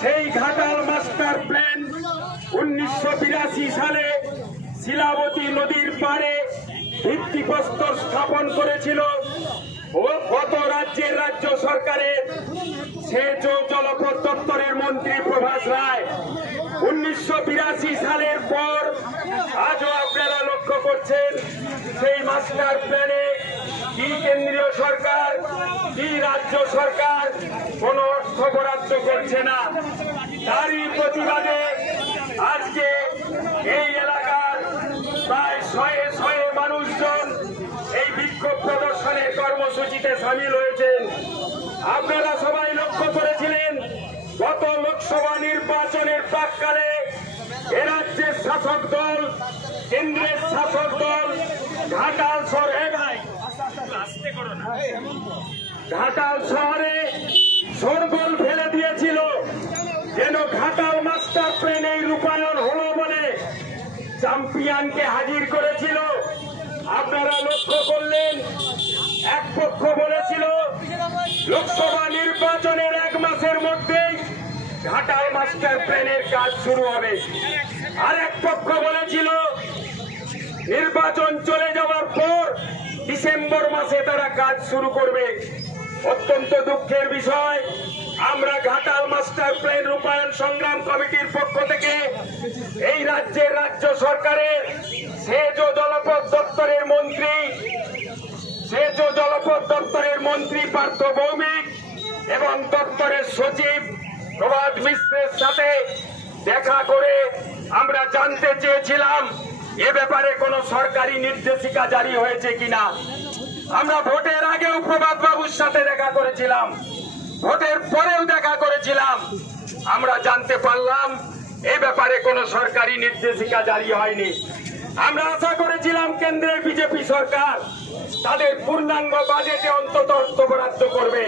সেই Ghatal master plan 1982 সালে শিলাবতী নদীর পাড়ে ভিত্তিপ্রস্তর স্থাপন করেছিল গত রাজ্যের রাজ্য সরকারের সেচ ও জলপথ দপ্তরের মন্ত্রী প্রভাস রায়। 1982 সালের পর আজও আপনারা লক্ষ্য করছেন সেই মাস্টার প্ল্যানে কি কেন্দ্রীয় সরকার কি রাজ্য সরকার কোনো অর্থ বরাদ্দ করছে না। তারই প্রতিবাদে আজকে এই এলাকার প্রায় শয়ে মানুষজন এই বিক্ষোভ প্রদর্শনের কর্মসূচিতে সামিল হয়েছেন। আপনারা সবাই লক্ষ্য করেছিলেন গত লোকসভা নির্বাচনের প্রাক্কালে এ রাজ্যের শাসক দল কেন্দ্রের শাসক দল ঘাটাল শহরে শোরগোল ফেলে দিয়েছিল যেন ঘাটাল মাস্টার প্ল্যান এই রূপায়ণ হলো বলে চ্যাম্পিয়নকে হাজির করেছিল। আপনারা লক্ষ্য করলেন এক পক্ষ বলেছিল লোকসভা নির্বাচনের 1 মাসের মধ্যেই ঘাটাল মাস্টার প্ল্যানের কাজ শুরু হবে, আর এক পক্ষ বলেছিল নির্বাচন চলে যাওয়ার পর ডিসেম্বর মাসে তারা কাজ শুরু করবে। অত্যন্ত দুঃখের বিষয়, আমরা ঘাটাল মাস্টার প্ল্যান রূপায়ণ সংগ্রাম কমিটির পক্ষ থেকে এই রাজ্যের রাজ্য সরকারের সেচ ও জলপথ দপ্তরের মন্ত্রী পার্থ ভৌমিক এবং দপ্তরের সচিব প্রভাত মিশ্রের সাথে দেখা করে আমরা জানতে চেয়েছিলাম এ ব্যাপারে কোনো সরকারি নির্দেশিকা জারি হয়েছে কিনা। আমরা ভোটের আগেও প্রভাত বাবুর সাথে দেখা করেছিলাম, ভোটের পরেও দেখা করেছিলাম। আমরা জানতে পারলাম এ ব্যাপারে কোনো সরকারি নির্দেশিকা জারি হয়নি। আমরা আশা করেছিলাম কেন্দ্রের বিজেপি সরকার তাদের পূর্ণাঙ্গ বাজেটে অন্তত অর্থ বরাদ্দ করবে।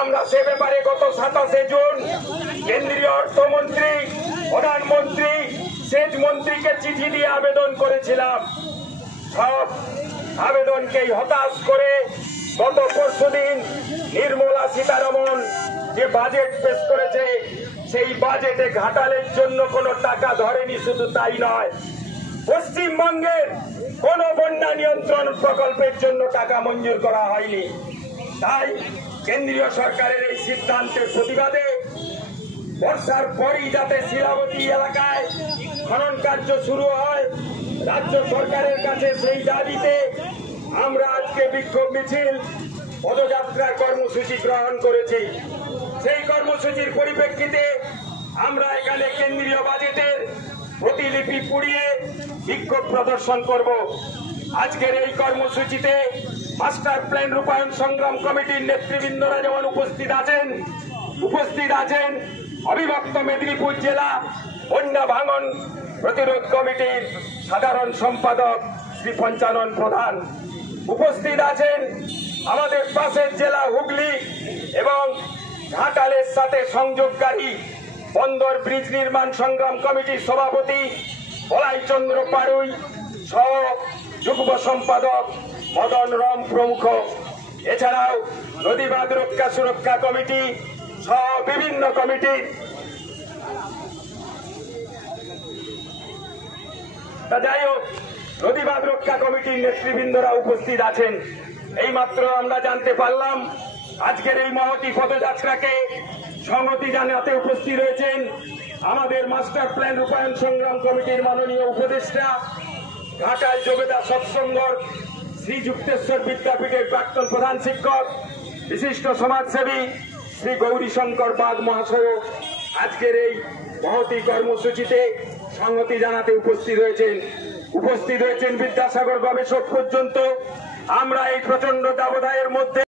আমরা সে ব্যাপারে গত 27 জুন কেন্দ্রীয় অর্থমন্ত্রী, প্রধানমন্ত্রী, সেচ মন্ত্রীকে চিঠি দিয়ে আবেদন করেছিলাম। সব আবেদনকেই হতাশ করে গত পরশুদিন নির্মলা সীতারমণ যে বাজেট পেশ করেছে সেই বাজেটে ঘাটালের জন্য কোনো টাকা ধরেনি। শুধু তাই নয়, পশ্চিমবঙ্গের কোন বন্যা নিয়ন্ত্রণ প্রকল্পের জন্য টাকা মঞ্জুর করা হয়নি। তাই কেন্দ্রীয় সরকারের এই সিদ্ধান্তের প্রতিবাদে বর্ষার পরই যাতে শিলাবতী এলাকায় খনন কার্য শুরু হয়, রাজ্য সরকারের কাছে সেই দাবিতে আমরা আজকে বিক্ষোভ মিছিল পদযাত্রার কর্মসূচি গ্রহণ করেছি। সেই কর্মসূচির পরিপ্রেক্ষিতে আমরা এখানে কেন্দ্রীয় বাজেটের প্রতিলিপি পুড়িয়ে বিক্ষোভ প্রদর্শন করব। আজকের এই কর্মসূচিতে মাস্টার প্ল্যান রূপায়ণ সংগ্রাম কমিটির নেতৃবৃন্দরা যেমন উপস্থিত আছেন অবিভক্ত মেদিনীপুর জেলা বন্যা ভাঙন প্রতিরোধ কমিটির সাধারণ সম্পাদক শ্রী পঞ্চানন প্রধান, উপস্থিত আছেন আমাদের পাশের জেলা হুগলি এবং ঘাটালের সাথে সংযোগকারী বন্দর ব্রিজ নির্মাণ সংগ্রাম কমিটির সভাপতি বলাই চন্দ্র পাড়ুই সহ যুগ্ম সম্পাদক মদন রাম প্রমুখ, এছাড়াও নদী বাঁধ রক্ষা সুরক্ষা কমিটি সহ বিভিন্ন কমিটির যাই হোক নদী বাঁধ রক্ষা কমিটির নেতৃবৃন্দরা উপস্থিত আছেন। এইমাত্র আমরা জানতে পারলাম আজকের এই মহতী পদযাত্রাকে সংহতি জানাতে উপস্থিত রয়েছেন আমাদের মাস্টার প্ল্যান রূপায়ণ সংগ্রাম কমিটির মাননীয় উপদেষ্টা, ঘাটাল যোগেদা সৎসঙ্গর শ্রীযুক্তেশ্বর বিদ্যাপীঠের প্রাক্তন প্রধান শিক্ষক, বিশিষ্ট সমাজসেবী শ্রী গৌরীশঙ্কর বাগ মহাশয় আজকের এই মহতী কর্মসূচিতে সংহতি জানাতে উপস্থিত হয়েছেন বিদ্যাসাগর গবেষক পর্যন্ত। আমরা এই প্রচন্ড দাবদাহের মধ্যে